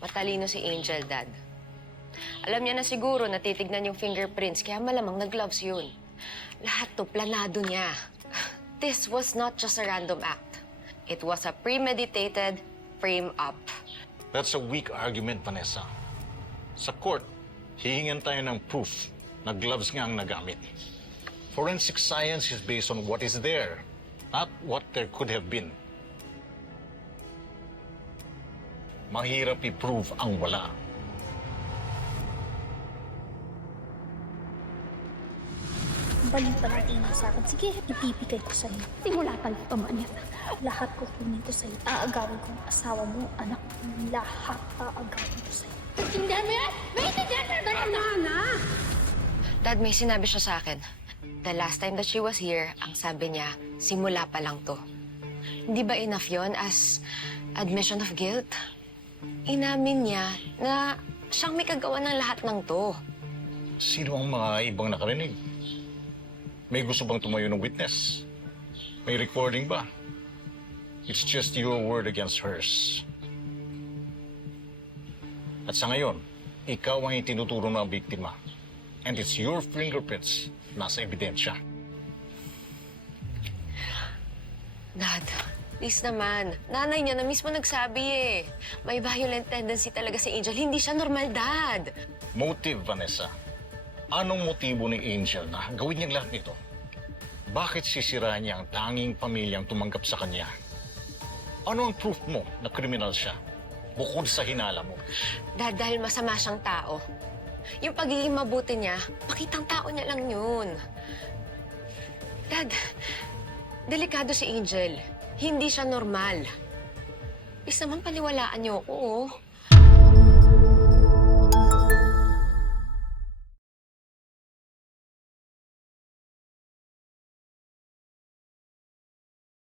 Matalino si Angel, Dad. Alam niya na siguro na titignan yung fingerprints, kaya malamang nag-gloves yun. Lahat to planado niya. This was not just a random act. It was a premeditated frame-up. That's a weak argument, Vanessa. Sa court, hihingan tayo ng proof na gloves nga ang nagamit. Forensic science is based on what is there, not what there could have been. Mahirap i-prove ang wala. Balik pa natin sa akin. Sige, ipipigay ko sa'yo. Simula pa lang pamanyan. Lahat ko kunin ko sa'yo. Aagawin ko ang asawa mo, anak mo. Lahat aagawin ko sa'yo. Intindihan mo yan? May intindihan mo na! Dad, may sinabi siya sa akin. The last time that she was here, ang sabi niya, simula pa lang to. Hindi ba enough yon as admission of guilt? Inamin niya na siyang may kagawa ng lahat ng to. Sino ang mga ibang nakarinig? May gusto bang tumayo ng witness? May recording ba? It's just your word against hers. At sa ngayon, ikaw ang itinuturo ng biktima. And it's your fingerprints nasa ebidensya. Dad, please naman. Nanay niya na mismo nagsabi eh. May violent tendency talaga si Angel. Hindi siya normal, Dad. Motive, Vanessa. Anong motibo ni Angel na gawin niyang lahat nito? Bakit sisirahan niya ang tanging pamilyang tumanggap sa kanya? Ano ang proof mo na kriminal siya? Bukod sa hinala mo. Dad, dahil masama siyang tao. Yung pagiging mabuti niya, makitang tao niya lang yun. Dad, delikado si Angel. Hindi siya normal. Please naman paniwalaan niyo ako, oh.